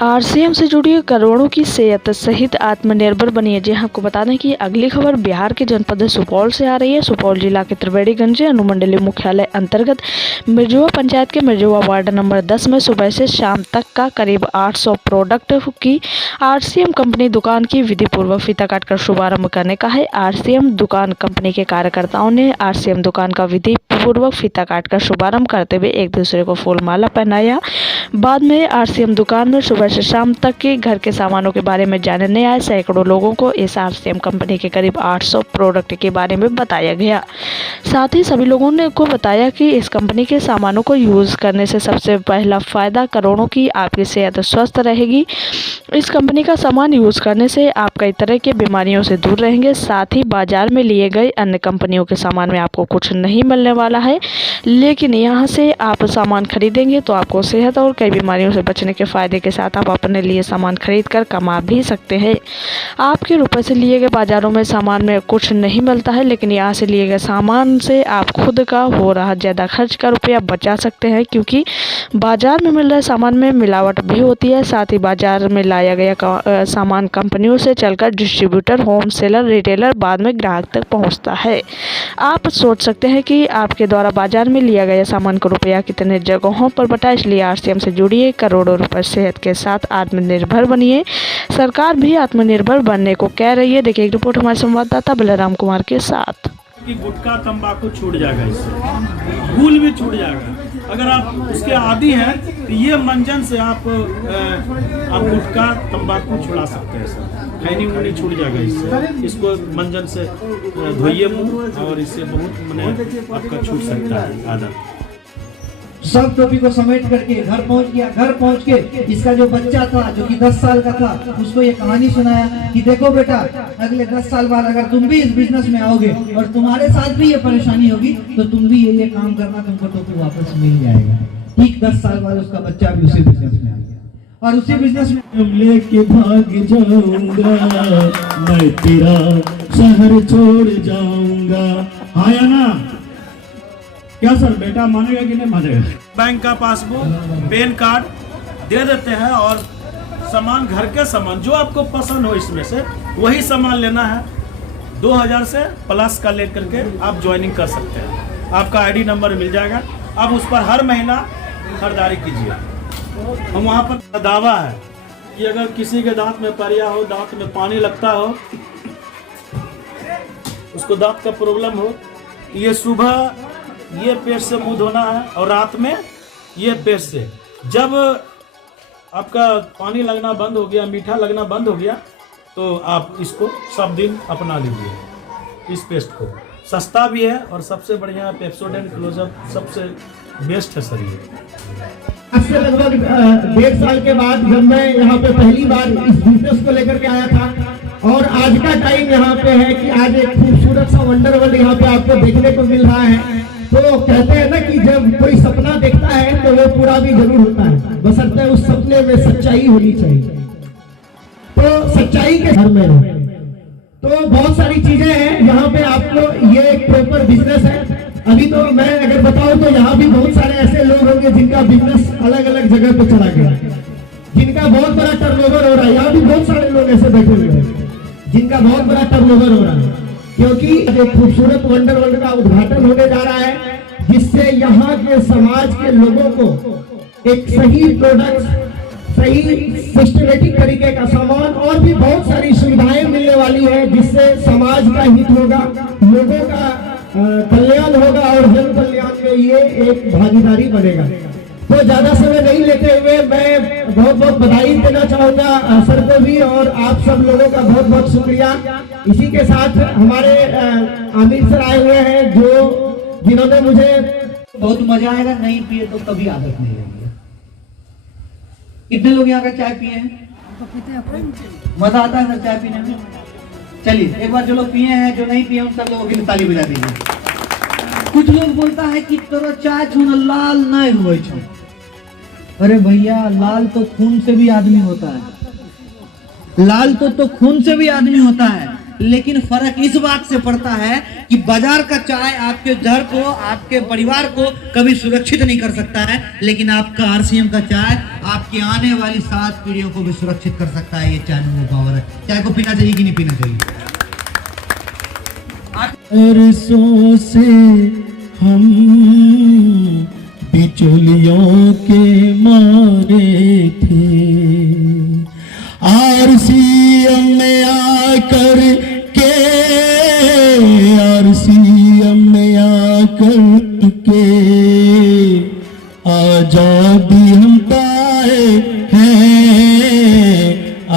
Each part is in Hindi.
आरसीएम से जुड़ी करोड़ों की सेहत सहित आत्मनिर्भर बनिए। जी आपको बता दें कि अगली खबर बिहार के जनपद सुपौल से आ रही है। सुपौल जिला के त्रिवेणीगंज अनुमंडलीय मुख्यालय अंतर्गत मिर्जुआ पंचायत के मिर्जुआ वार्ड नंबर 10 में सुबह से शाम तक का करीब 800 प्रोडक्ट की आरसीएम कंपनी दुकान की विधि पूर्वक फीता काटकर शुभारंभ करने का है। आरसीएम दुकान कंपनी के कार्यकर्ताओं ने आरसीएम दुकान का विधि पूर्वक फीता काटकर शुभारंभ करते हुए एक दूसरे को फूल माला पहनाया। बाद में आरसीएम दुकान में सुबह से शाम तक के घर के सामानों के बारे में जानने आए सैकड़ों लोगों को इस आरसीएम कंपनी के करीब 800 प्रोडक्ट के बारे में बताया गया। साथ ही सभी लोगों ने को बताया कि इस कंपनी के सामानों को यूज करने से सबसे पहला फायदा करोड़ों की आपकी सेहत स्वस्थ रहेगी। इस कंपनी का सामान यूज करने से आप कई तरह की बीमारियों से दूर रहेंगे। साथ ही बाजार में लिए गए अन्य कंपनियों के सामान में आपको कुछ नहीं मिलने वाला है, लेकिन यहाँ से आप सामान खरीदेंगे तो आपको सेहत और कई बीमारियों से बचने के फायदे के साथ आप अपने लिए सामान खरीद कर कमा भी सकते हैं। आपके रुपए से लिए गए बाजारों में सामान में कुछ नहीं मिलता है, लेकिन यहाँ से लिए गए सामान से आप खुद का हो रहा ज़्यादा खर्च का रुपया बचा सकते हैं, क्योंकि बाजार में मिल रहे सामान में मिलावट भी होती है। साथ ही बाजार में लाया गया सामान कंपनियों से चलकर डिस्ट्रीब्यूटर, होम सेलर, रिटेलर बाद में ग्राहक तक पहुँचता है। आप सोच सकते हैं कि आपके द्वारा बाजार में लिया गया सामान का रुपया कितने जगहों पर बटा। इसलिए आरसीएम से जुड़िए, करोड़ों रुपए सेहत के साथ आत्मनिर्भर बनिए। सरकार भी आत्मनिर्भर बनने को कह रही है। देखिए एक रिपोर्ट हमारे संवाददाता बलराम कुमार के साथ। कि गुटखा तंबाकू छूट जाएगा, इससे गुल भी छूट जाएगा। अगर आप उसके आदी हैं तो ये मंजन से आप गुटखा तंबाकू छुड़ा सकते हैं सर। खैनी उनी छूट जाएगा इससे। इसको मंजन से धोइए मुँह और इससे बहुत मैंने आपका छूट सकता है आदत। सब टोपी को समेट करके घर पहुंच गया। घर पहुंच के इसका जो बच्चा था जो कि 10 साल का था, उसको ये कहानी सुनाया कि देखो बेटा, अगले 10 साल बाद अगर तुम भी इस बिजनेस में आओगे और तुम्हारे साथ भी ये परेशानी होगी तो तुम भी ये काम करना, तुमको टोपी वापस मिल जाएगा। ठीक 10 साल बाद उसका बच्चा भी उसी बिजनेस में आ गया और उसी बिजनेस में लेके भाग जाऊंगा, मैं तेरा शहर छोड़ जाऊंगा। हाँ या ना? क्या सर, बेटा मानेगा कि नहीं मानेगा? बैंक का पासबुक, पैन कार्ड दे देते हैं और सामान, घर के सामान जो आपको पसंद हो इसमें से वही सामान लेना है। 2000 से प्लस का लेकर के आप ज्वाइनिंग कर सकते हैं। आपका आईडी नंबर मिल जाएगा। आप उस पर हर महीना खरीदारी कीजिए। हम वहाँ पर दावा है कि अगर किसी के दांत में परिया हो, दांत में पानी लगता हो, उसको दांत का प्रॉब्लम हो, ये सुबह ये पेस्ट से मुंह धोना है और रात में ये पेस्ट से। जब आपका पानी लगना बंद हो गया, मीठा लगना बंद हो गया, तो आप इसको सब दिन अपना लीजिए। इस पेस्ट को सस्ता भी है और सबसे बढ़िया पेप्सोडेंट क्लोजअप सबसे बेस्ट है सर। ये आज से लगभग 1.5 साल के बाद जब मैं यहाँ पे पहली बार इस बिजनेस को लेकर के आया था और आज का टाइम यहाँ पे है कि आज एक खूबसूरत सा वंडर वर्ल्ड यहाँ पे आपको देखने को मिल रहा है। तो कहते हैं ना कि जब कोई सपना देखता है तो वो पूरा भी जरूर होता है, बशर्ते उस सपने में सच्चाई होनी चाहिए। तो सच्चाई के घर में तो बहुत सारी चीजें हैं यहाँ पे। आपको ये एक प्रॉपर बिजनेस है। अभी तो मैं अगर बताऊं तो यहाँ भी बहुत सारे ऐसे लोग होंगे जिनका बिजनेस अलग अलग जगह पे चला गया, जिनका बहुत बड़ा टर्नओवर हो रहा है। यहाँ भी बहुत सारे लोग ऐसे बैठे हुए हैं जिनका बहुत बड़ा टर्नओवर हो रहा है, क्योंकि एक खूबसूरत वंडर वर्ल्ड का उद्घाटन होने जा रहा है, जिससे यहाँ के समाज के लोगों को एक सही प्रोडक्ट, सही सिस्टमेटिक तरीके का सामान और भी बहुत सारी सुविधाएं मिलने वाली है, जिससे समाज का हित होगा, लोगों का कल्याण होगा और जन कल्याण में ये एक भागीदारी बनेगा। तो ज्यादा समय नहीं लेते हुए मैं बहुत बहुत बधाई देना चाहूंगा सर को भी और आप सब लोगों का बहुत बहुत शुक्रिया। इसी के साथ हमारे आमिर सर आए हुए हैं जिन्होंने मुझे बहुत मजा आएगा। नहीं पिए तो कभी आदत नहीं रहेगी। कितने लोग यहाँ का चाय पिए हैं? मजा आता है सर चाय पीने में? चलिए एक बार जो लोग पिए हैं, जो नहीं पिए उन सब लोगों के लिए ताली बजा दीजिए। कुछ लोग बोलता है कि तोरा चाय छूना लाल नहीं हुए छो। अरे भैया, लाल तो खून से भी आदमी होता है। लाल तो खून से भी आदमी होता है। लेकिन फर्क इस बात से पड़ता है कि बाजार का चाय आपके घर को, आपके परिवार को कभी सुरक्षित नहीं कर सकता है, लेकिन आपका आरसीएम का चाय आपकी आने वाली 7 पीढ़ियों को भी सुरक्षित कर सकता है। ये चाय में वो पावर है। चाय को पीना चाहिए कि नहीं पीना चाहिए? बरसों से हम बिचौलियों के मारे थे, आरसीएम में आकर के, आरसीएम में आकर के आजादी हम पाए हैं,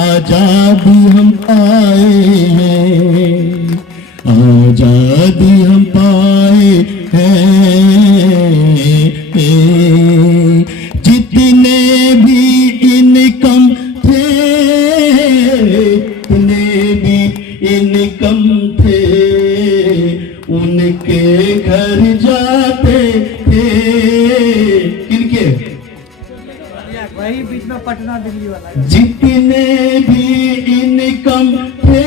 आजादी हम पाए हैं, आजादी हम पाए हैं। जितने भी इनकम थे, जितने भी इनकम थे, उनके घर जाते थे। किनके? वही बीच में पटना दिल्ली वाला। जितने भी इनकम थे,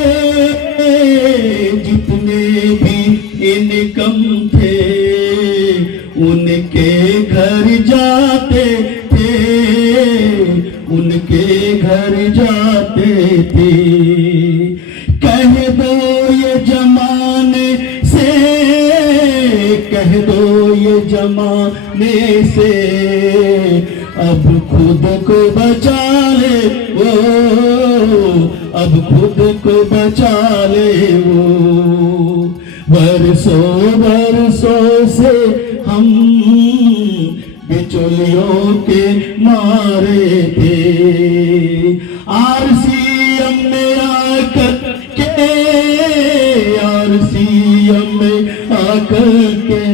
जितने भी इनकम थे, उनके घर जाते थे, उनके घर जाते थे। कह दो ये जमाने से, कह दो ये जमाने से, अब खुद को बचा ले वो, अब खुद को बचा ले वो। बरसों बरसों से हम बिचौलियों के मारे थे, आरसीएम में आकर के, आरसीएम में आकर के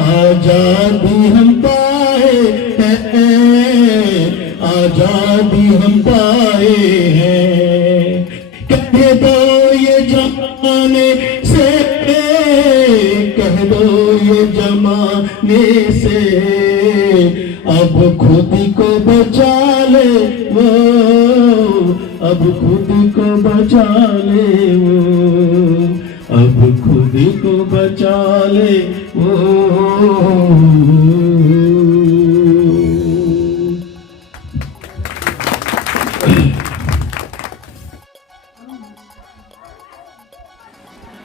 आजादी हम पाए हैं, आजादी हम पाए हैं। कह दो ये जमाने से, कह दो ये जमाने से, अब खुद को बचा ले वो, अब खुद को बचा ले वो, अब खुद को बचा ले वो।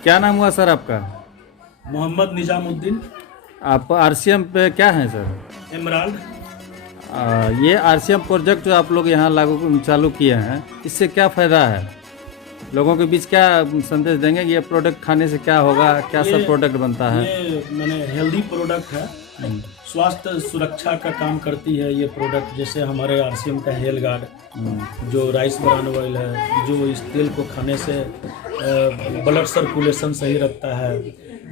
क्या नाम हुआ सर आपका? मोहम्मद निजामुद्दीन। आप आरसीएम पे क्या हैं सर? इमराल्ड। ये आरसीएम प्रोजेक्ट जो आप लोग यहाँ चालू किए हैं, इससे क्या फ़ायदा है? लोगों के बीच क्या संदेश देंगे कि ये प्रोडक्ट खाने से क्या होगा, क्या सब प्रोडक्ट बनता है? ये मैंने हेल्दी प्रोडक्ट है, स्वास्थ्य सुरक्षा का काम करती है ये प्रोडक्ट। जैसे हमारे आरसीएम का हेल्थ गार्ड, जो राइस ब्रान ऑयल है, जो इस तेल को खाने से ब्लड सर्कुलेशन सही रखता है,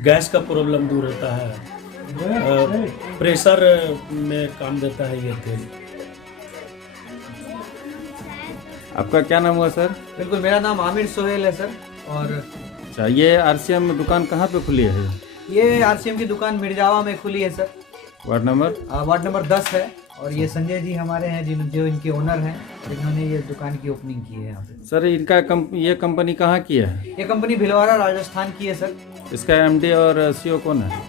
गैस का प्रॉब्लम दूर होता है, प्रेशर में काम देता है ये तेल। आपका क्या नाम हुआ सर? बिल्कुल, मेरा नाम आमिर सोहेल है सर। और अच्छा, ये आरसीएम दुकान कहाँ पे खुली है? ये आरसीएम की दुकान मिर्जावा में खुली है सर। वार्ड नंबर 10 है। और ये संजय जी हमारे हैं जो इनके ओनर हैं, जिन्होंने ये दुकान की ओपनिंग की है यहाँ पे। सर इनका ये कंपनी कहाँ की है? ये कंपनी भिलवाड़ा राजस्थान की है सर। इसका एमडी और सीईओ कौन है?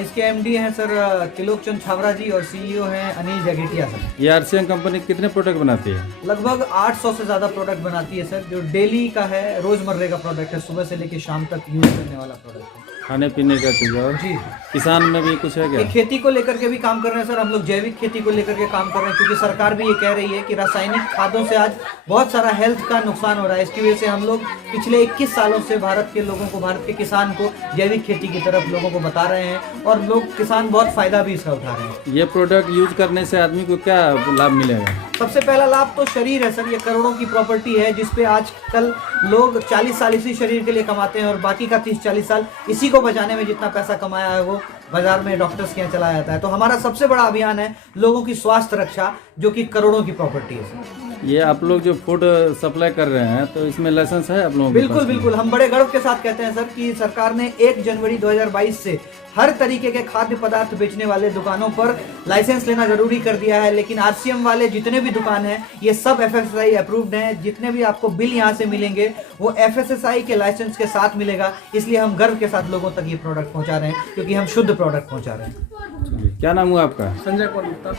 इसके एमडी हैं सर त्रिलोक चंद छाबरा जी, और सीईओ हैं अनिल जगेटिया सर। ये आरसीएम कंपनी कितने प्रोडक्ट बनाती है? लगभग 800 से ज़्यादा प्रोडक्ट बनाती है सर, जो डेली का है, रोजमर्रे का प्रोडक्ट है, सुबह से लेकर शाम तक यूज करने वाला प्रोडक्ट है। खाने पीने का चीज़ और जी। किसान में भी कुछ है क्या? ये खेती को लेकर के भी काम कर रहे हैं सर। हम लोग जैविक खेती को लेकर के काम कर रहे हैं, क्योंकि सरकार भी ये कह रही है कि रासायनिक खादों से आज बहुत सारा हेल्थ का नुकसान हो रहा है। इसकी वजह से हम लोग पिछले 21 सालों से भारत के लोगों को, भारत के किसान को जैविक खेती की तरफ लोगों को बता रहे हैं, और लोग किसान बहुत फायदा भी इसका उठा रहे हैं। ये प्रोडक्ट यूज करने से आदमी को क्या लाभ मिलेगा? सबसे पहला लाभ तो शरीर है सर। ये करोड़ों की प्रॉपर्टी है, जिसपे आजकल लोग 40 साल इसी शरीर के लिए कमाते हैं, और बाकी का 30-40 साल इसी को बचाने में जितना पैसा कमाया है वो बाजार में डॉक्टर्स के यहाँ चलाया जाता है। तो हमारा सबसे बड़ा अभियान है लोगों की स्वास्थ्य रक्षा, जो कि करोड़ों की प्रॉपर्टी है सर। ये आप लोग जो फूड सप्लाई कर रहे हैं तो इसमें लाइसेंस है आप लोगों के बिल्कुल पास? बिल्कुल, हम बड़े गर्व के साथ कहते हैं सर कि सरकार ने 1 जनवरी 2022 से हर तरीके के खाद्य पदार्थ बेचने वाले दुकानों पर लाइसेंस लेना जरूरी कर दिया है। लेकिन आरसीएम वाले जितने भी दुकान हैं ये सब एफएसएसआई अप्रूव्ड हैं। जितने भी आपको बिल यहाँ से मिलेंगे वो एफएसएसआई के लाइसेंस के साथ मिलेगा। इसलिए हम गर्व के साथ लोगों तक ये प्रोडक्ट पहुँचा रहे हैं क्योंकि हम शुद्ध प्रोडक्ट पहुँचा रहे हैं। चलिए, क्या नाम हुआ आपका? संजय कुमार गुप्ता,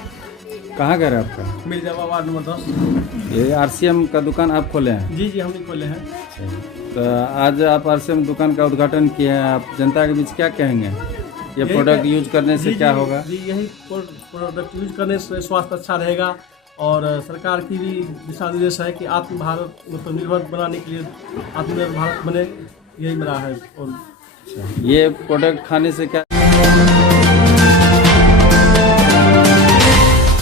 कहाँ घर है आपका? मिर्जावा वार्ड नंबर 10। ये आरसीएम का दुकान आप खोले हैं? जी जी, हमने खोले हैं। तो आज आप आरसीएम दुकान का उद्घाटन किए हैं, आप जनता के बीच क्या कहेंगे? ये प्रोडक्ट यूज करने से क्या होगा? जी, यही प्रोडक्ट यूज करने से स्वास्थ्य अच्छा रहेगा और सरकार की भी दिशा निर्देश है कि आत्म भारत मतलब निर्भर बनाने के लिए आत्मनिर्भर भारत बने, यही मेरा है। और ये प्रोडक्ट खाने से क्या